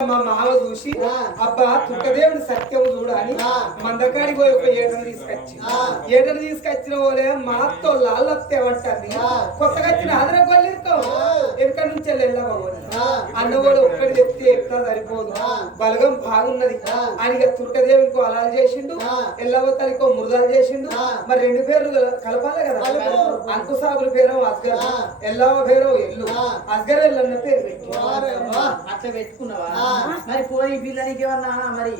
మా మామ చూసి అబ్బా తుక్కదేవుని సత్యం చూడాలి మందకాడికి పోయి ఒక ఏటను తీసుకొచ్చిన వాళ్ళే మాతో లాల్లత్తేమంటుంది కొత్తగా వచ్చిన ఆదర కొల్లిరుకో ఎక్కడ నుంచి వెళ్ళవని అన్నవాడు ఒక్కడి చెప్తే ఎట్లా సరిపోదు బలగం బాగున్నది ఆయన తుర్కదేవునికి అలాలు చేసిండు ఎల్లవతలికో మురదాలు చేసిండు మరి రెండు పేర్లు కలపాలి కదా అంకుసాబుల పేరు అస్గర్ ఎల్లవ పేరు ఎల్లు అస్గర్ ఎల్లన్న పేరు అట్లా పెట్టుకున్నావా మరి పోయి పిల్లనికి ఏమన్నా మరి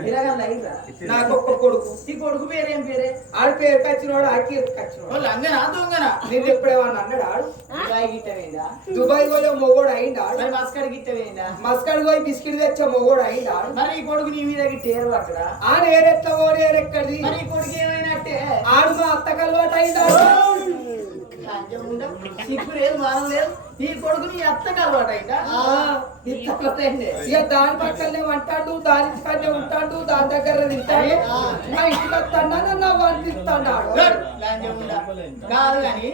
పిల్లగా నాకు ఒక్క కొడుకు ఈ కొడుకు పేరేం పేరే ఆడి పేరు కచ్చినవాడు ఆడికి కచ్చినవాడు అంగనా దొంగనా నేను ఎప్పుడేమన్నా అన్నాడు ఆడు దుబాయ్ గిట్ట వేయిందా దుబాయ్ పోయే మొగోడు అయిందా మరి మస్కడ్ గిట్ట వేయిందా మస్కడ్ పోయి బిస్కెట్ తెచ్చే మొగోడు అయిందా మరి ఈ కొడుకు నీ మీద టేరు పట్టడా ఆ నేరెట్లా ఓ నేరెక్కడిది మరి ఈ కొడుకు ఏమైనట్టే ఆడు మా అత్త కలవాటు అయిందా సిగ్గు లేదు మానం లేదు ఈ కొడుకు నీ అత్తకు అలవాటు అయిందా ఇక దాని పక్కనే అంటాడు దాని పక్కనే ఉంటాడు దాని దగ్గర తింటాడు నా ఇంటికి వస్తాడా నన్ను వండిస్తాడు కాదు కానీ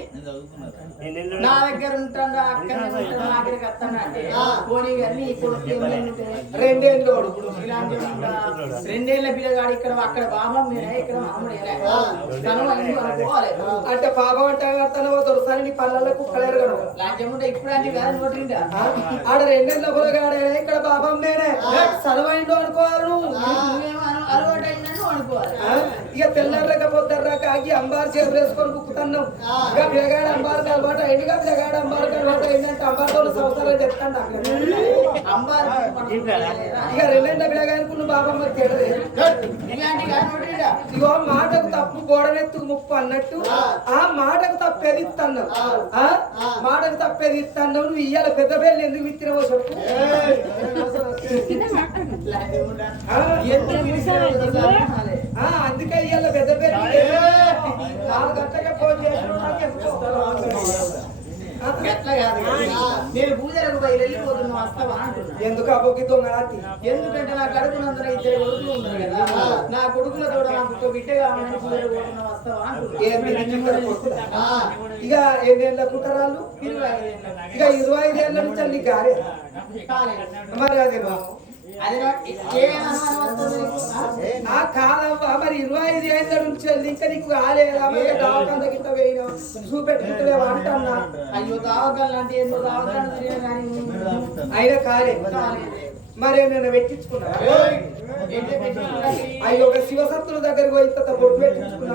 నా దగ్గర ఉంటాడా అక్కడ నా దగ్గరికి వస్తాడా అంటే పోనీ కానీ ఈ కొడుకు రెండేళ్ళు రెండేళ్ల పిల్లగాడు ఇక్కడ అక్కడ బాబా మీరే ఇక్కడ మామూలు అనుకోవాలి అంటే పాపం అంటే తన దొరసాని నీ పళ్ళల్లో కుక్కలేరు కదా లాంటి ఇప్పుడు అంటే కాదు నోటిందా ఆడ రెండేళ్ళ పొలగాడే ఇక్కడ బాబం నేనే సలవైండు అనుకోవాలి అలవాటు అయిందని అనుకోవాలి ఇక తెల్లర్రక పొద్దర్రాక ఆగి అంబారు చేపు వేసుకొని కుక్కుతున్నాం ఇక పిల్లగాడు అంబారు అలవాటు అయిందిగా పిల్లగాడు అంబారు అలవాటు అయిందంటే అంబార్తో సంవత్సరాలు చెప్తాను అంబారు ఇక రెండేళ్ళ పిల్లగానికి నువ్వు బాబమ్మ తేడదే ఇగో మాటకు తప్పు గోడనెత్తుకు ముప్పు అన్నట్టు ఆ మాటకు తప్పేది ఇస్తున్నావు మాటకు తప్పేది ఇస్తున్నావు నువ్వు ఇయ్యాల పెద్ద పేర్లు ఎందుకు విత్తినవో చెప్పు అందుకే ఇయ్యాల పెద్ద పేరు 4 గంటలకే ఫోన్ నేను పూజలకు పోయి వెళ్ళిపోతున్నా వస్తావా అంటున్నా ఎందుకు అబ్బోకి దొంగరాతి ఎందుకంటే నా కడుపునందరూ 2 కొడుకులు ఉన్నారు కదా నా కొడుకులతో నాకు బిడ్డ కావాలని పూజలు పోతున్నా వస్తావా అంటున్నా ఇక ఎన్నేళ్ళ కుటరాలు 25 ఇక 25 ఏళ్ళ నుంచి నీకు మరి అదే కాదవ్వా మరి 25 ఏళ్ళ నుంచి ఇంకా నీకు కాలేదా దావకాల గిట్ట పోయినా చూపెట్టుకుంటలేవా అంటన్నా అయ్యో దావకాలు అంటే ఎన్నో దావకాలు అయినా కాలే మరి నేను పెట్టించుకున్నా అయ్యో ఒక శివసత్తుల దగ్గరికి పోయి బొట్టు పెట్టించుకున్నా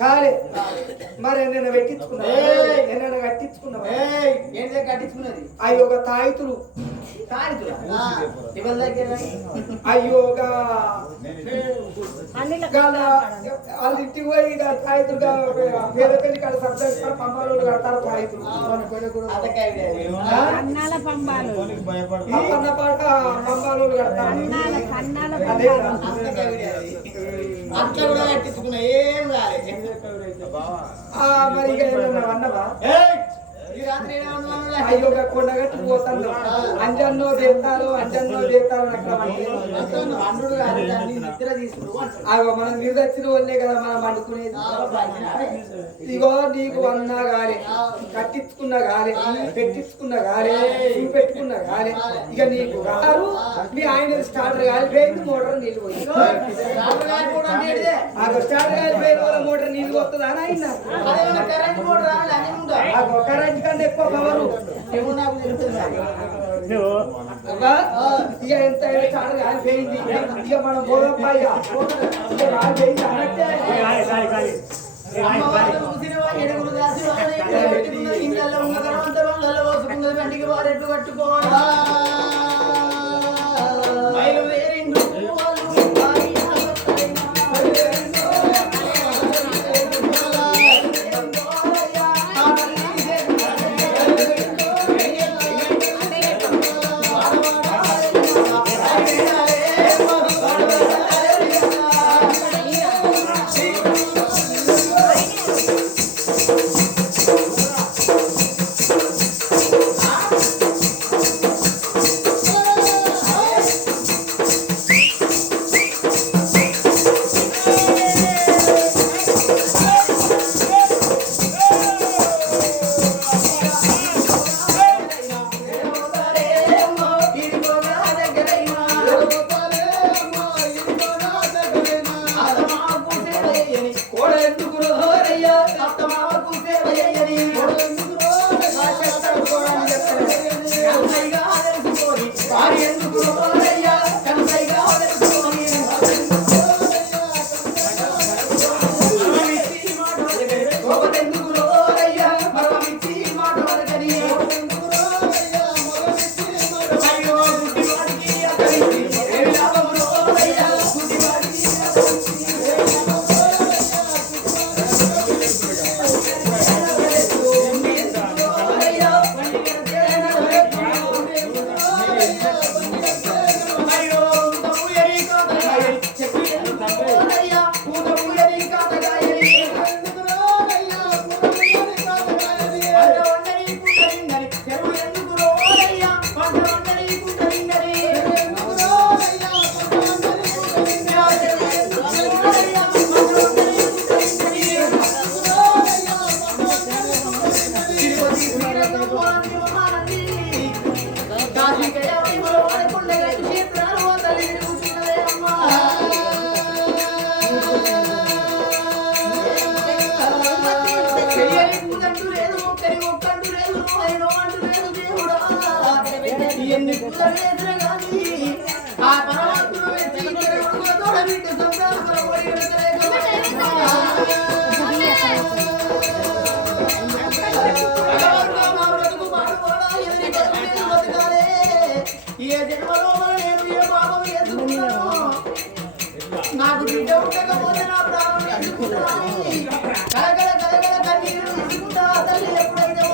కాలే మరి నేను పెట్టించుకున్నా నేను కట్టించుకున్నది అయ్యో ఒక తాయితులు అయ్యో వాళ్ళ ఇంటికి పోయి తాయితులుగా పేద పెళ్లి కాడ సర్దార్ పంపాలు కడతారు తాయితులు పాట పంపాలు కడతారు అట్లా కూడా కట్టించుకున్నా ఏం మరి అన్నవా అయ్యో కొండగట్టు పోతాను అంజన్నో చేస్తారు అక్కడ మనం నిద్రచ్చిన వాళ్ళే కదా మనం వండుకునేది ఇగో నీకు అన్నా గాలి కట్టించుకున్నా గాలి పెట్టించుకున్నా గాలి చూపెట్టుకున్నా గాలి ఇక నీకు గారు మీ ఆయన స్టార్టర్ కాలిపోయింది మోటార్ నీళ్ళు పోయి స్టార్టర్ కాలిపోయిన వాళ్ళ మోటార్ నీళ్ళు వస్తుందా ఆయన కరెంట్ కంటే ఎక్కువ పవరు ఇక ఎంత స్టార్టర్ కాలిపోయింది ఇక మనం పోదమ్మయ్యా ఇళ్ళల్లో ఉన్న తర్వాత వాళ్ళలో పోసుకున్నది వెంటికి వారెట్లు కట్టుకోవాలి దిక్కుల వేసిన గాని ఆ పరమాత్మను వెచ్చి ఇక్కడ తోడబిట్టి సంతాన పరమోడి ఏ జన్మలో నేను ఏ పాపం చేసుకున్నాను నాకు బిడ్డ ఉండకపోతే నా ప్రాణం చేసుకున్నాను కలగల కలగల కన్నీరు తీసుకుంటా తల్లి ఎప్పుడైతే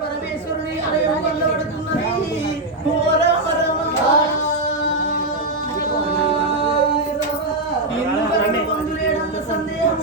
పరమేశ్వరుని అడగ పడుతున్నది సందేహం